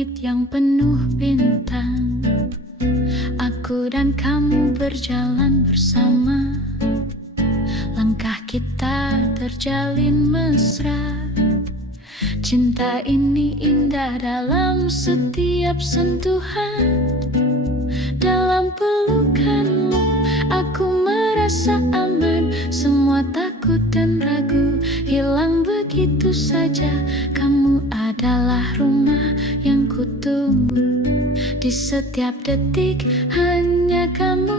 langit yang penuh bintang. Aku dan kamu berjalan bersama, langkah kita terjalin mesra. Cinta ini indah dalam setiap sentuhan. Dalam pelukanmu aku merasa aman. Semua takut dan ragu hilang begitu saja. Kamu adalah rumah yang kutunggu. Di setiap detik hanya kamu.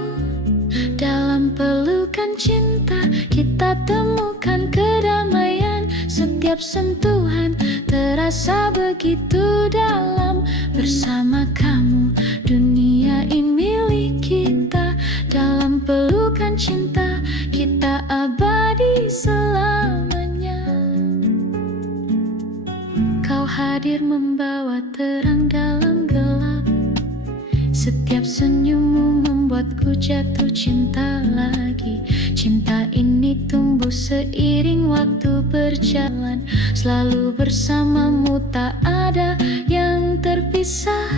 Dalam pelukan cinta kita temukan kedamaian. Setiap sentuhan terasa begitu dalam. Bersama kamu dunia ini milik kita. Dalam pelukan cinta kita abadi selamanya. Kau hadir membawa terang dalam gelap. Setiap senyummu membuatku jatuh cinta lagi. Cinta ini tumbuh seiring waktu berjalan. Selalu bersamamu tak ada yang terpisah.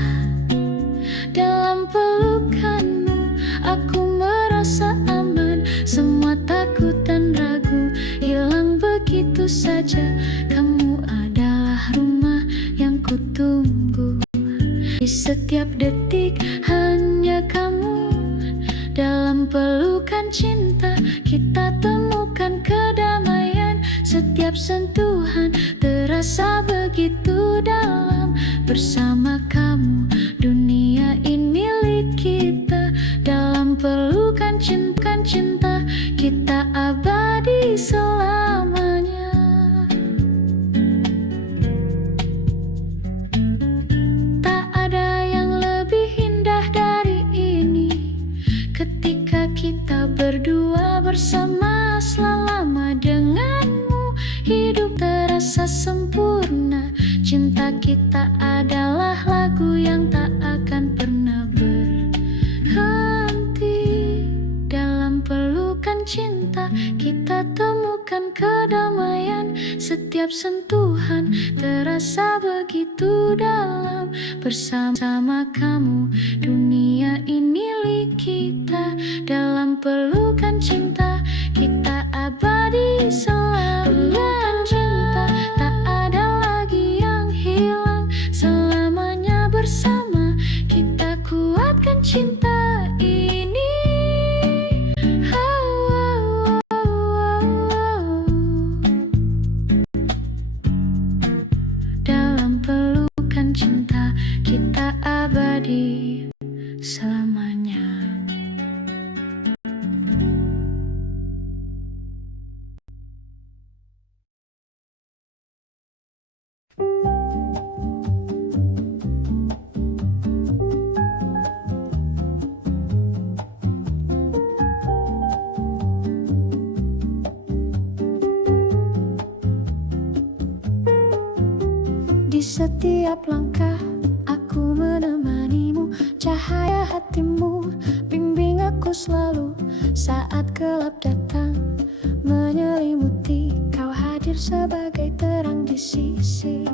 Dalam pelukanmu aku merasa aman. Semua takut dan ragu hilang begitu saja. Kamu adalah rumah yang kutunggu. Di setiap detik hanya kamu. Dalam pelukan cinta kita temukan kedamaian. Setiap sentuhan terasa begitu dalam. Bersama kamu dunia ini milik kita. Dalam pelukan cinta kita abadi selamanya. Tak ada yang lebih indah dari ini. Ketika kita berdua bersama selama denganmu. Hidup terasa sempurna. Cinta kita adalah lagu yang tak akan pernah berhenti. Dalam pelukan cinta kita temukan kedamaian. Setiap sentuhan terasa begitu dalam. Bersama kamu dunia ini milik kita. Dalam pelukan cinta kita abadi selamanya. Cinta tak ada lagi yang hilang. Selamanya bersama kita kuatkan cinta ini. Dalam pelukan cinta kita abadi selamanya. Di setiap langkah aku menemanimu. Cahaya hatimu bimbing aku selalu. Saat gelap datang menyelimuti, kau hadir sebagai terang di sisi.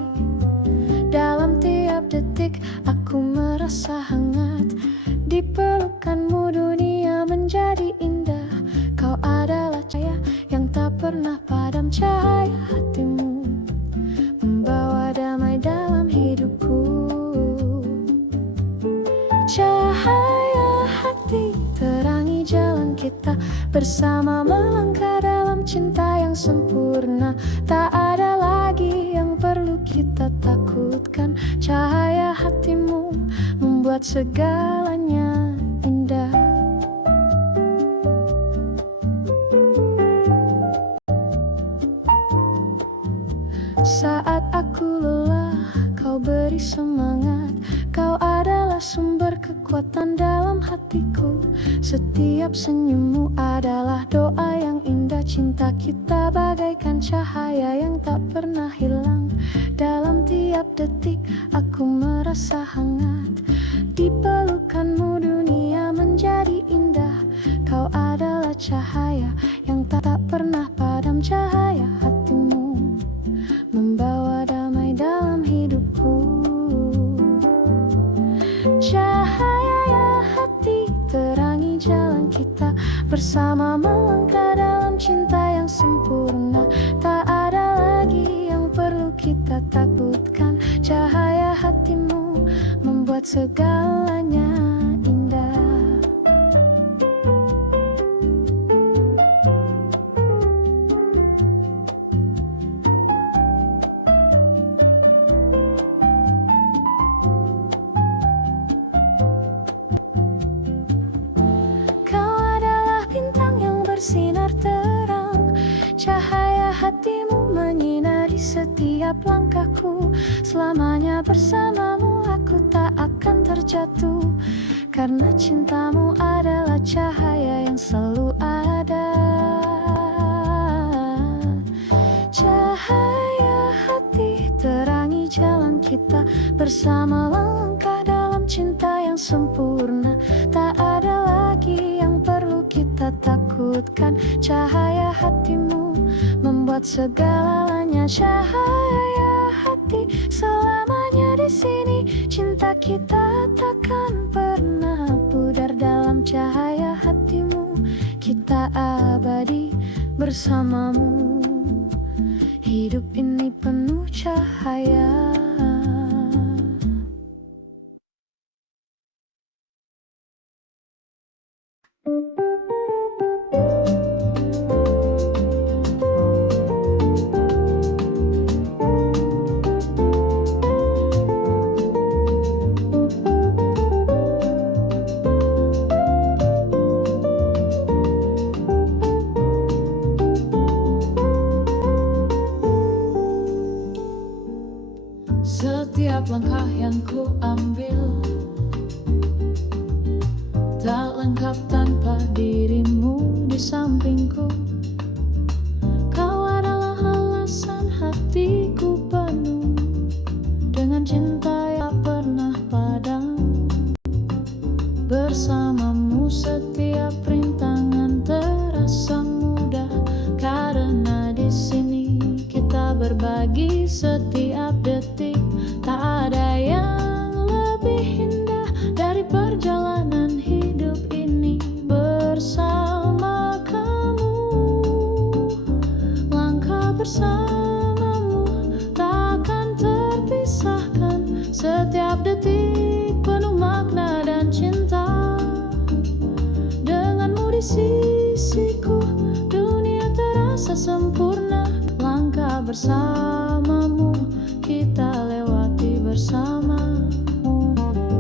Dalam tiap detik aku merasa hangat. Di pelukanmu dunia menjadi indah. Kau adalah cahaya yang tak pernah padam. Cahaya hatimu membawa damai dalam hidupku. Cahaya hati terangi jalan kita. Bersama melangkah dalam cinta yang sempurna. Tak ada lagi yang perlu kita takutkan. Cahaya hatimu membuat segalanya indah. Saat aku lelah, kau beri semangat. Kau adalah sumber kekuatan dalam hatiku. Setiap senyummu adalah doa yang indah. Cinta kita bagaikan cahaya yang tak pernah hilang. Dalam tiap detik aku merasa hangat. Di pelukanmu dunia menjadi indah. Kau adalah cahaya yang tak pernah padam. Cahaya hatimu membawa damai dalam hidupku. bersama melangkah dalam cinta yang sempurna. Tak ada lagi yang perlu kita takutkan. Cahaya hatimu membuat segalanya indah. Bersinar terang, cahaya hatimu menyinari setiap langkahku. Selamanya bersamamu aku tak akan terjatuh, karena cintamu adalah cahaya yang selalu ada. Cahaya hati terangi jalan kita, bersama langkah dalam cinta yang sempurna. Tak ada lagi yang perlu kita takutkan. Cahaya hatimu membuat segalanya. Cahaya hati selamanya di sini. Cinta kita takkan pernah pudar dalam cahaya hatimu. Kita abadi bersamamu. Hidup ini penuh cahaya. Setiap langkah yang ku ambil tak lengkap tanpa dirimu di sampingku. Kau adalah alasan hatiku penuh dengan cinta yang pernah padam. Bersamamu setiap rintangan terasa mudah, karena di sini kita berbagi setiap detik. Tak ada yang lebih indah dari perjalanan hidup ini bersama kamu. Langkah bersamamu takkan terpisahkan. Setiap detik penuh makna dan cinta. Denganmu di sisiku, dunia terasa sempurna. Langkah bersamamu kita lewati bersama.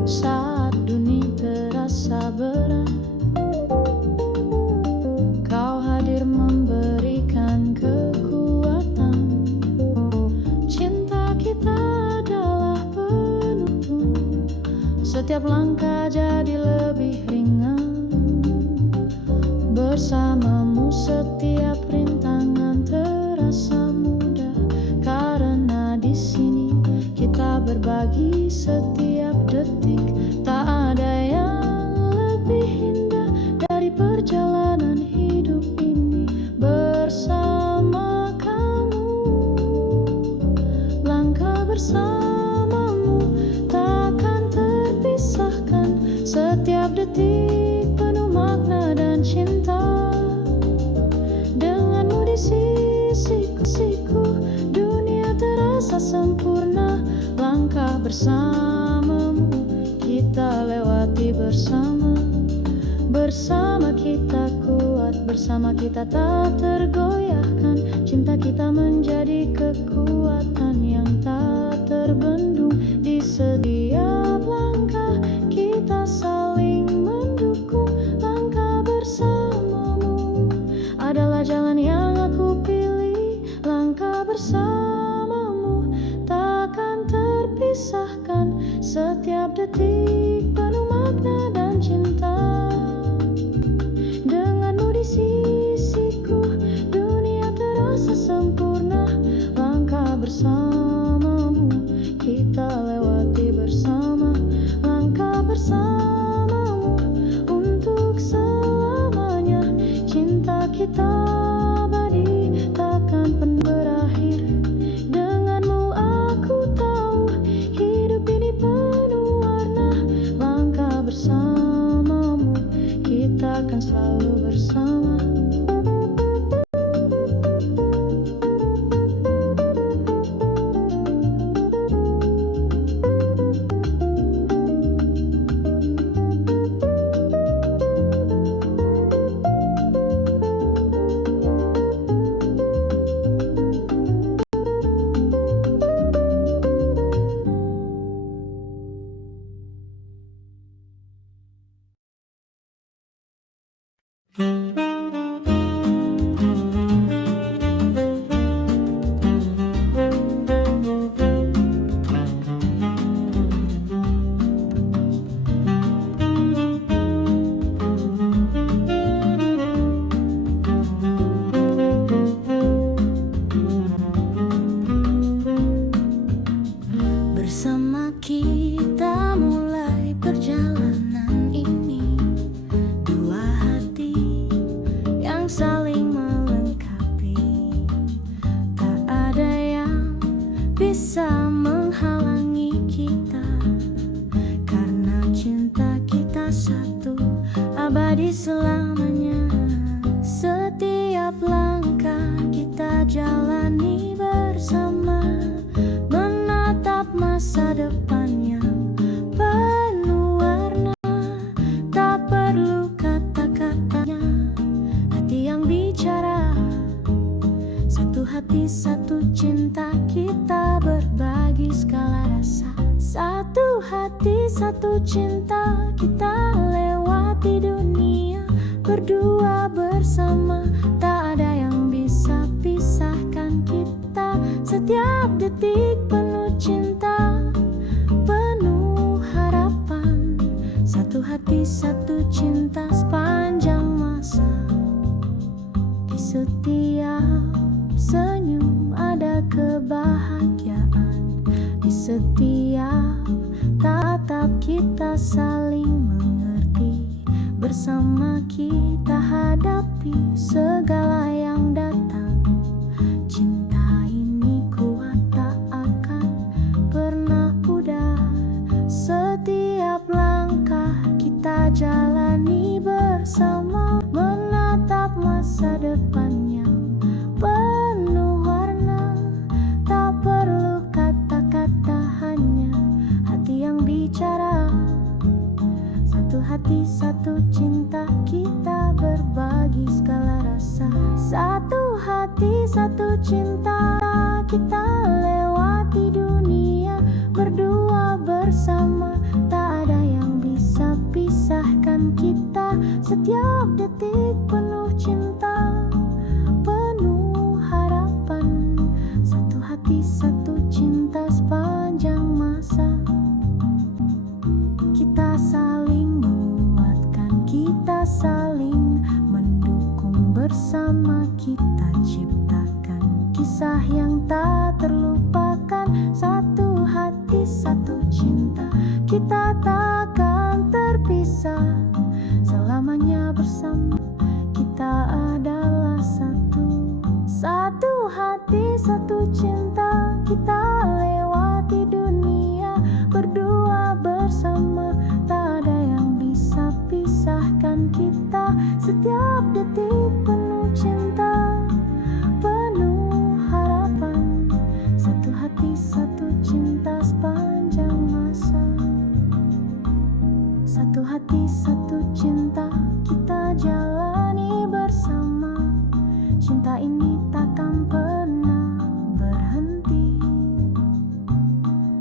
Saat dunia terasa berat, kau hadir memberikan kekuatan. Cinta kita adalah penuntun. Setiap langkah jadi lebih ringan. Bersamamu setiap rintangan terasa mudah, karena di sini kita berbagi setiap detik. Tak ada yang lebih indah dari perjalanan hidup ini bersama kamu. Langkah bersamamu takkan terpisahkan. Setiap detik penuh makna dan cinta. Denganmu di sisiku, dunia terasa sempurna. Langkah bersamamu kita lewati bersama. Bersama kita kuat, bersama kita tak tergoyahkan. Cinta kita menjadi kekuatan yang tak terbendung. Di setiap langkah kita saling mendukung. Langkah bersamamu adalah jalan yang aku pilih. Langkah bersamamu takkan terpisahkan. Setiap detik penuh makna dan cinta. Denganmu di sisiku, dunia terasa sempurna. Langkah bersamamu kita lewati bersama. Langkah bersamamu untuk selamanya. Cinta kita abadi takkan pernah berakhir. Denganmu aku tahu hidup ini penuh warna. Langkah bersamamu Bersama kita mulai perjalanan ini, dua hati yang saling melengkapi. Tak ada yang bisa menghalangi kita, karena cinta kita satu, abadi selamanya. Setiap langkah kita jalani bersama, menatap masa depan yang penuh warna. Tak perlu kata-katanya, hati yang bicara. Satu hati, satu cinta, kita berbagi segala rasa. Satu hati, satu cinta, kita lewati dunia berdua bersama. Tak ada yang bisa pisahkan kita. Setiap detik penuh cinta, penuh harapan. Satu hati, satu cinta sepanjang masa. Di setiap senyum ada kebahagiaan. Di setiap tatap kita saling mengerti. Bersama kita hadapi segala yang datang. Cinta ini kuat, tak akan pernah pudar. Setiap langkah kita jalani bersama, menatap masa depan yang penuh warna. Tak perlu kata-kata, hanya hati yang bicara. Satu hati, satu cinta, kita berbagi segala rasa. Satu hati, satu cinta, kita lewati dunia berdua bersama. Tak ada yang bisa pisahkan kita. Setiap detik penuh cinta, penuh harapan. Satu hati, satu cinta sepanjang masa. Kita saling menguatkan, kita saling mendukung. Bersama kita ciptakan kisah yang tak terlupakan. Satu hati, satu cinta, kita takkan terpisah. Selamanya bersama, kita adalah satu. Satu hati, satu cinta, kita lewati dunia berdua bersama. Tak ada yang bisa pisahkan kita. Setiap detik penuh cinta, penuh harapan. Satu hati, satu cinta sepanjang masa. Satu hati, satu cinta, kita jalani bersama. Cinta ini takkan pernah berhenti.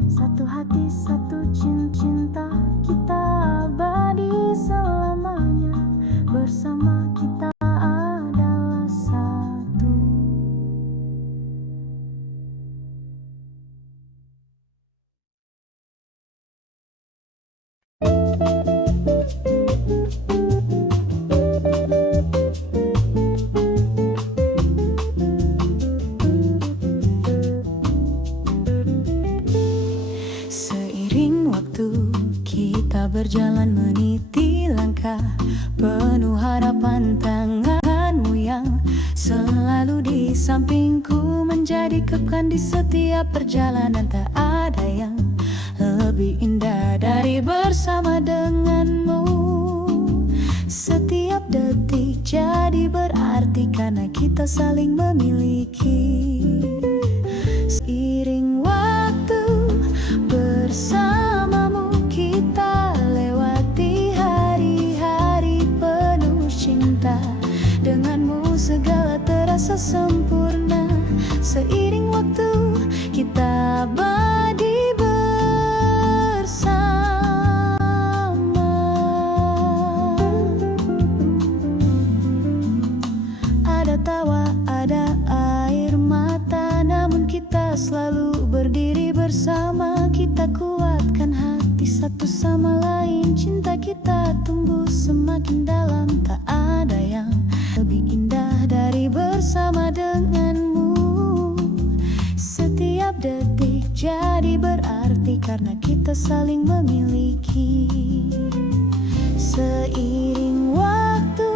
Satu hati, satu cinta, kita abadi selamanya. Bersama kita adalah satu. Seiring waktu kita berjalan meniti langkah, penuh harapan. Tanganmu yang selalu di sampingku menjadi kekal di setiap perjalanan. Tak ada yang lebih indah dari bersama denganmu. Setiap detik jadi berarti karena kita saling memiliki. Seiring waktu bersamamu, kita lewati hari-hari penuh cinta. Denganmu segala terasa sempurna. Seiring waktu kita abadi bersama. Ada tawa, ada air mata, namun kita selalu berdiri bersama. Kita kuatkan hati satu sama lain. Cinta kita tumbuh semakin dalam. Tak ada yang lebih indah dari bersama denganmu. Setiap detik jadi berarti karena kita saling memiliki. Seiring waktu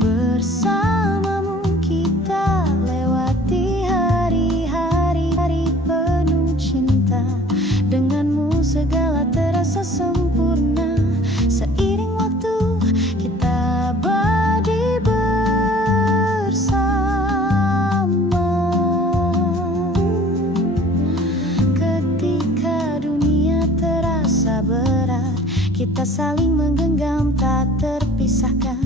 bersamamu kita lewati hari-hari penuh cinta. Denganmu segala terasa sempurna. Seiring waktu kita abadi bersama. Ketika dunia terasa berat, kita saling menggenggam tak terpisahkan.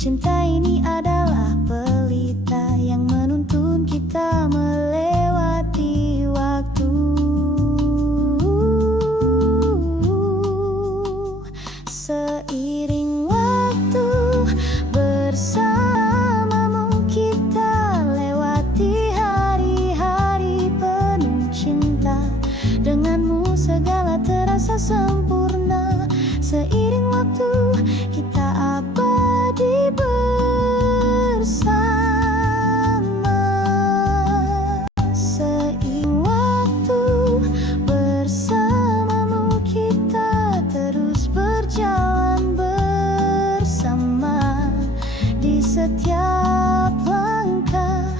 Cinta ini adalah pelita yang menuntun kita melewati waktu. Seiring waktu bersamamu kita lewati hari-hari penuh cinta. Denganmu segala terasa sempurna. Seiring waktu kita abadi bersama. Seiring waktu bersamamu kita terus berjalan bersama. Di setiap langkah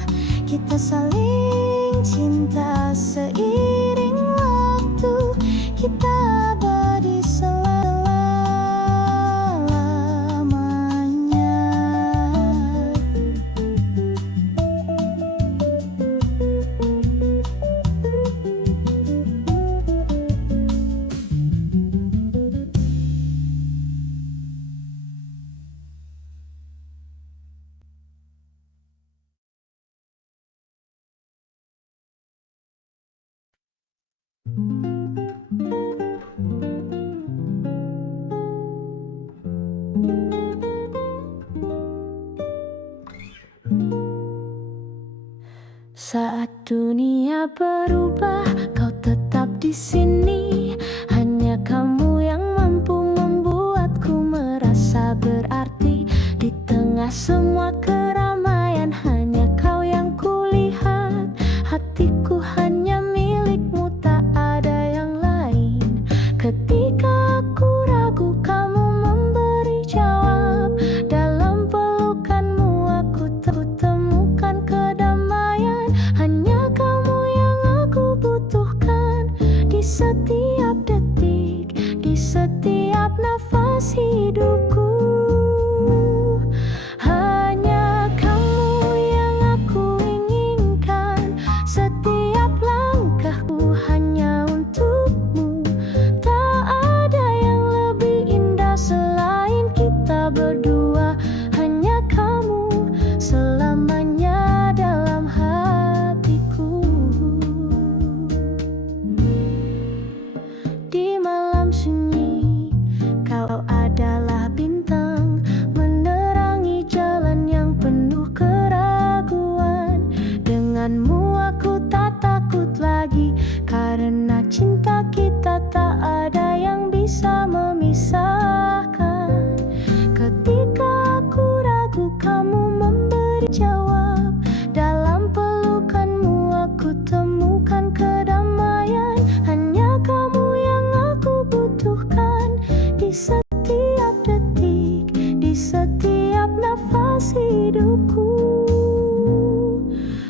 kita saling cinta. Seiring waktu kita abadi selamanya. Saat dunia berubah, kau tetap di sini. Hanya kamu yang mampu membuatku merasa berarti. Di tengah semua keramaian, hanya kau yang kulihat. Hatiku hanya milikmu, tak ada yang lain. Ketika aku ragu, kamu memberi jawab. Dalam pelukanmu aku temukan kedamaian. Hanya kamu yang aku butuhkan. Di setiap detik, di setiap nafas hidupku. Hanya kamu yang aku inginkan. Setiap langkahku hanya untukmu. Tak ada yang lebih indah selain kita berdua. Hanya kamu selamanya dalam hatiku. Di malam sunyi, kau adalah bintang menerangi jalan yang penuh keraguan. Denganmu aku tak takut lagi, karena cinta kita tak ada yang bisa memisahkan. Ketika aku ragu, kamu memberi jawab. Dalam pelukanmu aku temukan kedamaian. Hanya kamu yang aku butuhkan. Di setiap detik, di setiap nafas hidupku.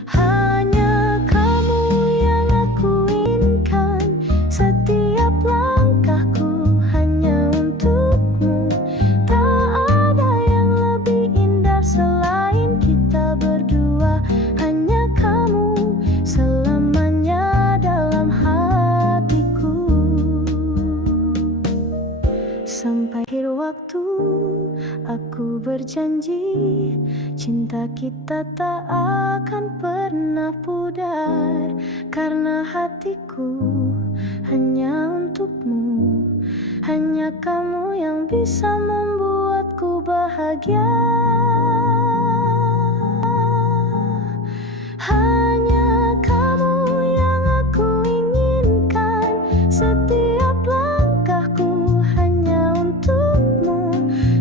Hanya kamu yang aku inginkan. Setiap langkahku hanya untukmu. Tak ada yang lebih indah selain kita berdua. Hanya kamu selamanya dalam hatiku. Sampai akhir waktu aku berjanji, cinta kita tak akan pernah pudar. Karena hatiku hanya untukmu. Hanya kamu yang bisa membuatku bahagia. Hanya kamu yang aku inginkan. Setiap langkahku hanya untukmu.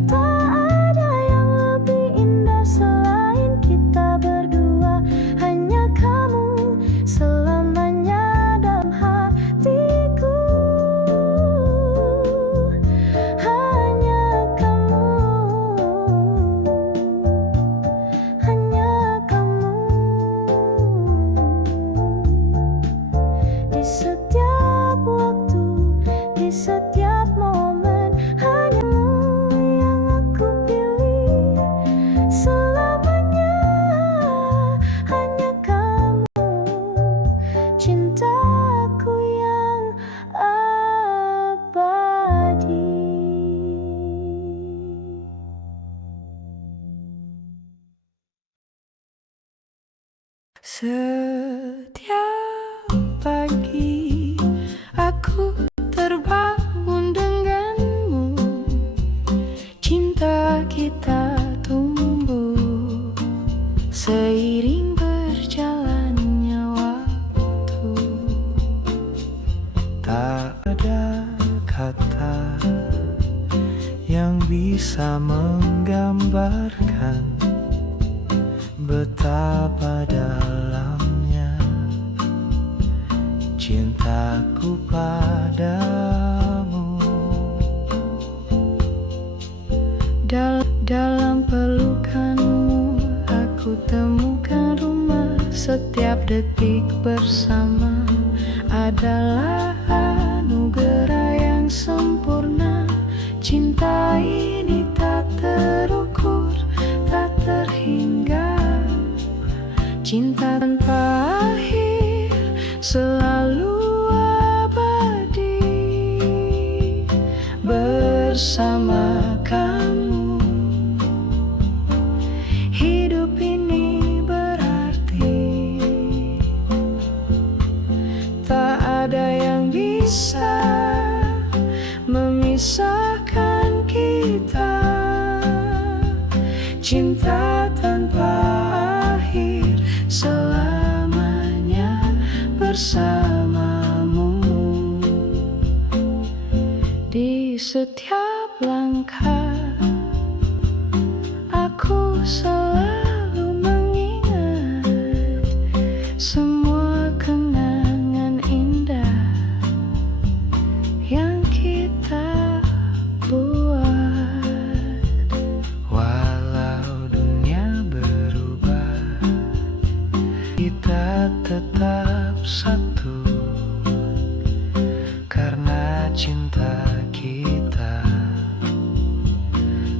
Tak ada yang lebih indah selain kita berdua. Hanya kamu selamanya dalam hatiku. Tak ada kata yang bisa menggambarkan betapa dalamnya cintaku padamu. Dalam pelukanmu aku temukan rumah. Setiap detik bersama adalah anugerah yang sempurna. Cinta ini tak terukur, tak terhingga. Cinta tanpa akhir, selalu abadi bersama kamu. Hidup ini berarti tak ada yang bisa memisahkan kita. Cinta tanpa akhir, selamanya bersamamu. Di setiap langkah aku selalu mengingat semua kenangan indah yang kita buat. Walau dunia berubah, kita tetap satu. Karena cinta kita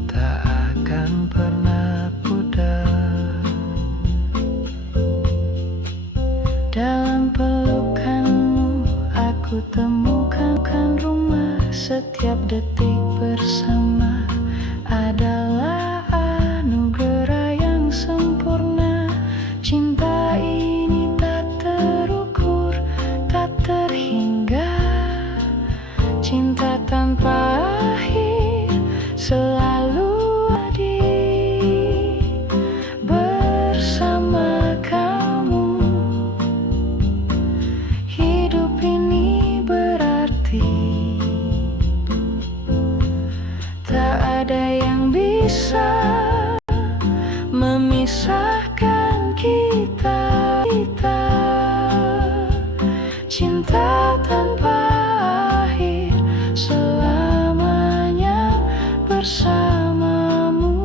tak akan pernah pudar. Dalam pelukanmu aku temukan rumah. Setiap detik bersama adalah anugerah yang sempurna. Cinta ini tak terukur, tak terhingga. Cinta tanpa akhir, selalu hadir bersama kamu. Hidup ini berarti tak ada yang bisa memisahkan kita. Cinta tanpa akhir, selamanya bersamamu.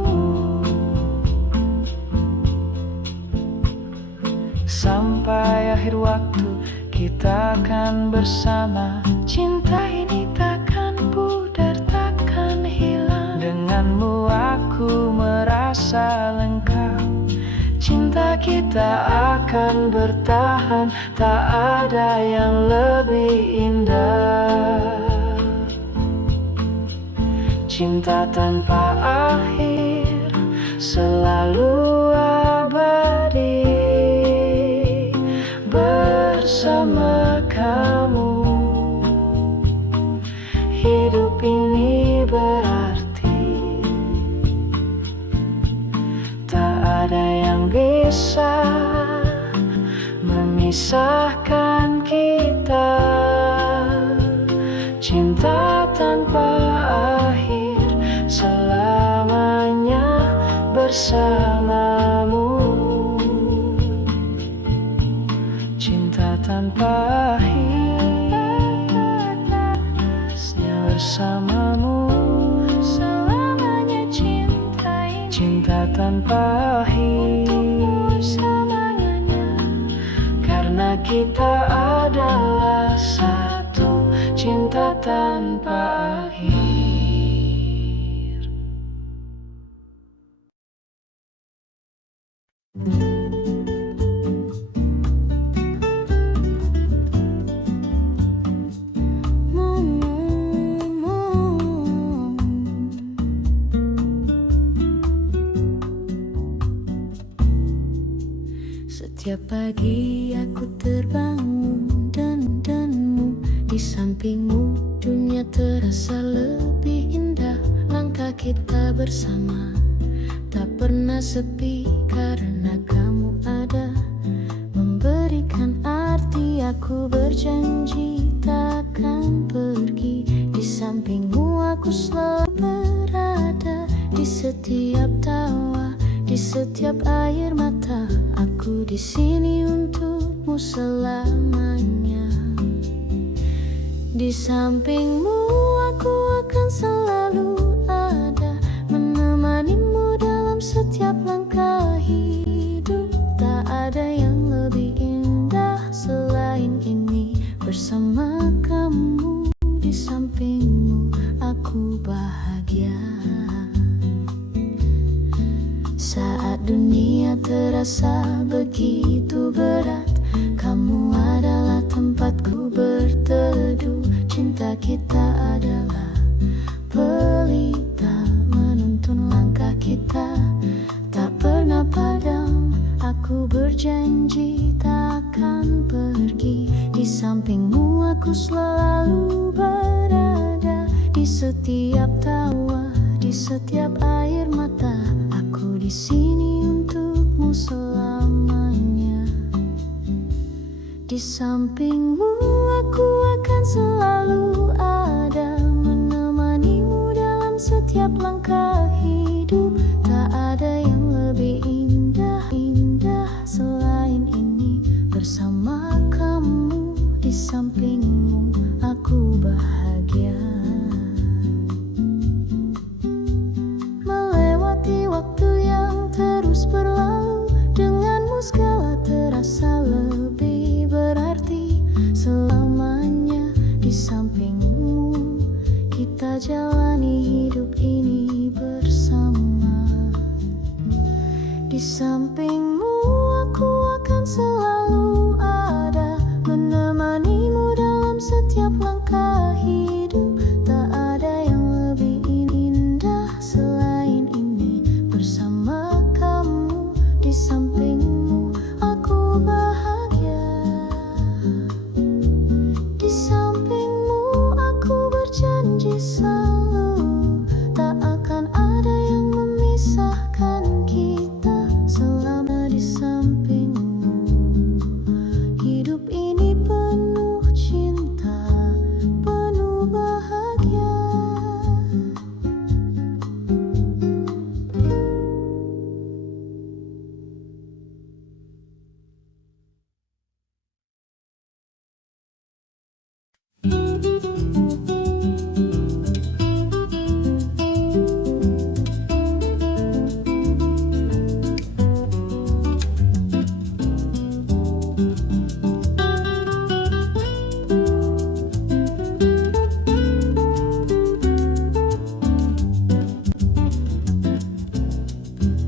Sampai akhir waktu kita akan bersama. Cinta ini takkan pudar, takkan hilang. Denganmu aku merasa lengkap. Cinta kita akan bertahan, tak ada yang lebih indah. Cinta tanpa akhir, selalu abadi bersama kamu. Hidup ini berarti tak ada yang bisa memisahkan kita. Cinta tanpa akhir, selamanya bersamamu. Cinta tanpa akhir, bersamamu. Selamanya cinta ini, cinta tanpa akhir, selamanya. Karena kita adalah satu, cinta tanpa akhir. Setiap pagi aku terbangun denganmu di sampingmu. Dunia terasa lebih indah. Langkah kita bersama tak pernah sepi karena kamu ada. Memberikan arti, aku berjanji takkan pergi. Di sampingmu aku selalu berada. Di setiap tawa, di setiap air mata, aku di sini untukmu selamanya. Di sampingmu aku akan selalu ada, menemanimu dalam setiap langkah hidup. Tak ada yang lebih indah selain ini. Bersama kamu, di sampingmu aku bahagia. Saat dunia terasa begitu berat, kamu adalah tempatku berteduh. Cinta kita adalah pelita menuntun langkah kita, tak pernah padam. Aku berjanji takkan pergi. Di sampingmu aku selalu berada. Di setiap tawa, di setiap air mata, aku di sini untukmu selamanya. Di sampingmu aku akan selalu ada, menemanimu dalam setiap langkah hidup. Tak ada yang lebih indah selain ini. Bersama kamu, di sampingmu aku bahagia. Melewati waktu yang terus berlalu, denganmu segala terasa lebih berarti. Selamanya di sampingmu, kita jalani hidup ini bersama. Di sampingmu aku akan selalu ada, menemanimu dalam setiap langkah hidup. Tak ada yang lebih indah selain ini. Bersama kamu, di sampingmu aku bahagia. Di sampingmu aku berjanji selalu, tak akan ada yang memisahkan kita. Selama di sampingmu, hidup ini penuh cinta, penuh bahagia.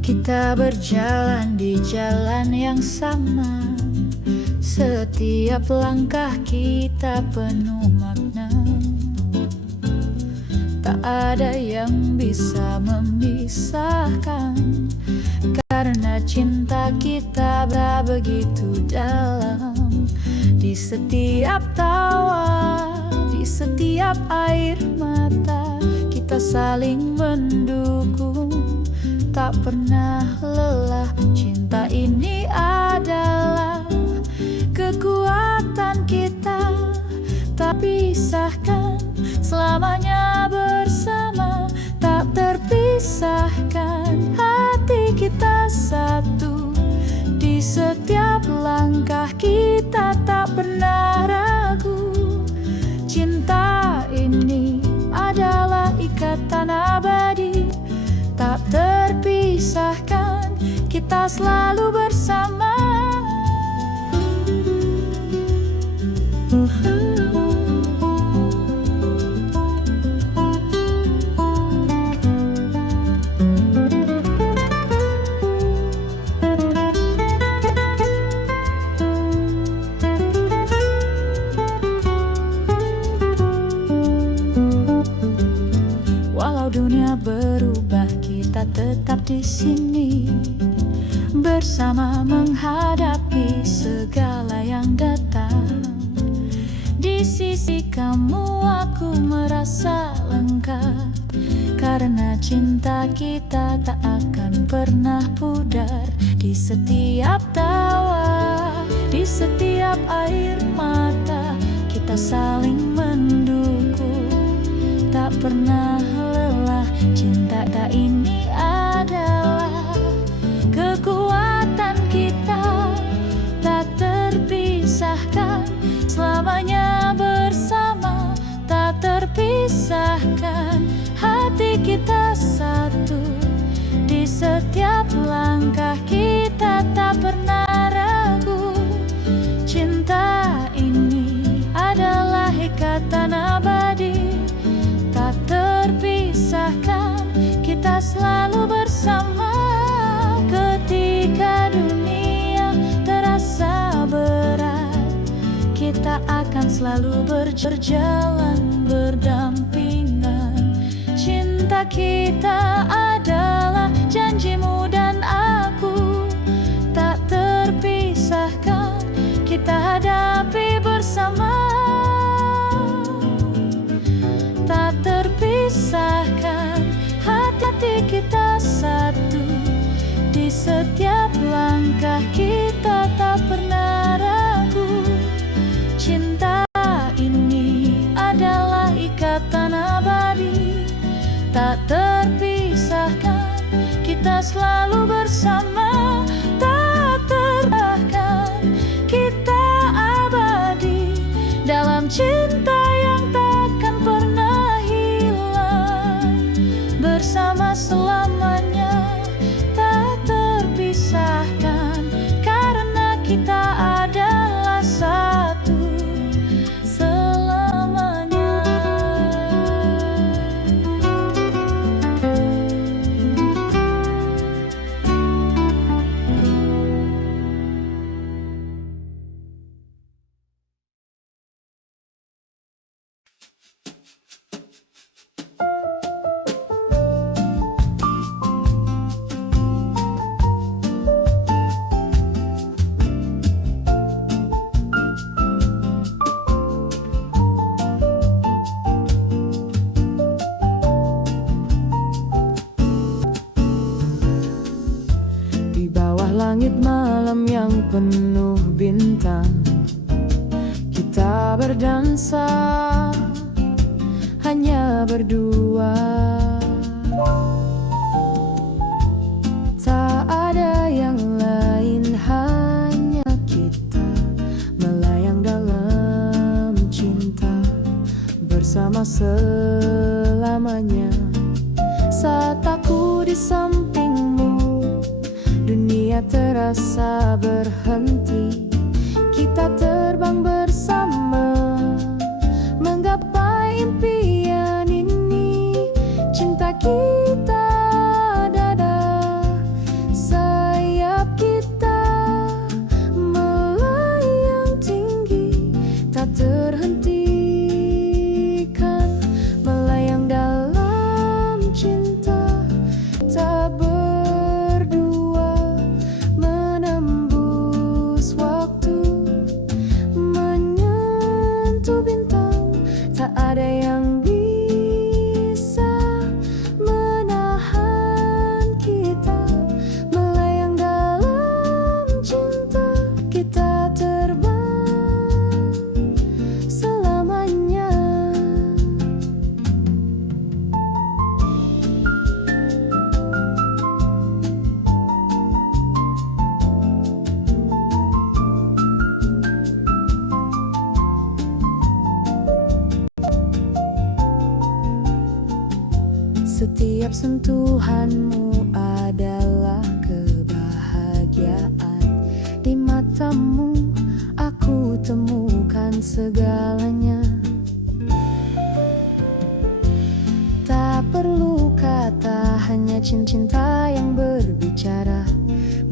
Kita berjalan di jalan yang sama, setiap langkah kita penuh makna. Tak ada yang bisa memisahkan, karena cinta kita begitu dalam. Di setiap tawa, di setiap air mata, kita saling mendukung, tak pernah lelah. Cinta ini adalah kekuatan kita, tak pisahkan, selamanya bersama, tak terpisahkan. Hati kita satu, di setiap langkah kita tak pernah ragu. Cinta ini adalah ikatan abadi, tak terpisahkan, kita selalu bersama. Walau dunia berubah, kita tetap di sini bersama menghadapi segala yang datang. Di sisi kamu aku merasa lengkap, karena cinta kita tak akan pernah pudar. Di setiap tawa, di setiap air mata, kita kita saling mendukung, tak pernah lelah. Cinta ini adalah kekuatan kita, tak terpisahkan, selamanya bersama, tak terpisahkan. Hati kita satu, di setiap langkah kita tak pernah ragu. Cinta ini adalah ikatan abadi, tak terpisahkan, kita selalu bersama. Ketika dunia terasa berat, kita akan selalu berjalan berdampingan. Cinta kita adalah janjimu dan aku, tak terpisahkan, kita hadapi bersama. Tak terpisahkan, hati kita satu, di setiap langkah kita tak pernah ragu. Cinta ini adalah ikatan abadi, tak terpisahkan, kita selalu bersama. Tak terpisahkan, kita abadi dalam cinta yang takkan pernah hilang, bersama selamanya, tak terpisahkan, karena kita adalah satu selamanya. Di bawah langit malam yang penuh bintang, kita berdansa hanya berdua. Tak ada yang lain, hanya kita melayang dalam cinta, bersama selamanya. Saat aku di sampingmu, dunia terasa berhenti. Kita terbang bersama, menggapai impian ini. Cinta kita dada, sayap kita melayang tinggi, tak terhentikan, melayang dalam cinta. Tak berdua menembus waktu, menyentuh bintang. Tak ada yang bisa menahan kita, melayang dalam cinta. Kita terbang selamanya. Setiap sentuhanmu adalah kebahagiaan. Di matamu aku temukan segalanya. Tak perlu kata, hanya cinta yang berbicara,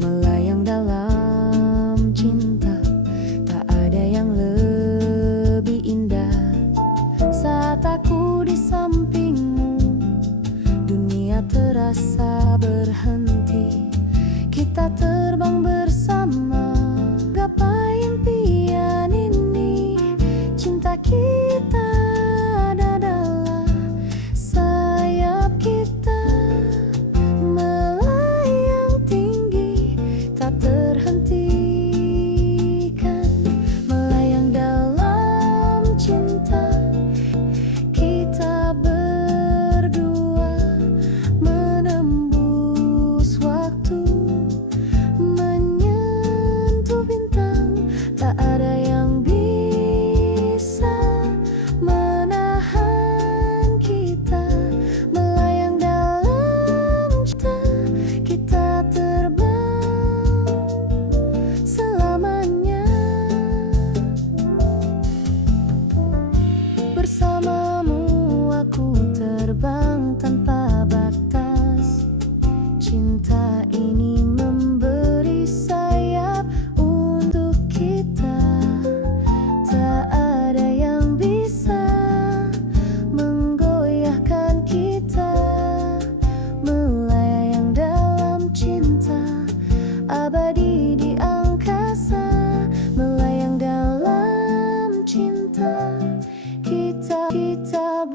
melayang dalam cinta. Tak ada yang lebih indah. Saat aku di sampingmu, dunia terasa berhenti. Kita terbang bersama, gapai impian ini. Cinta kita adalah sayap kita, melayang tinggi, kita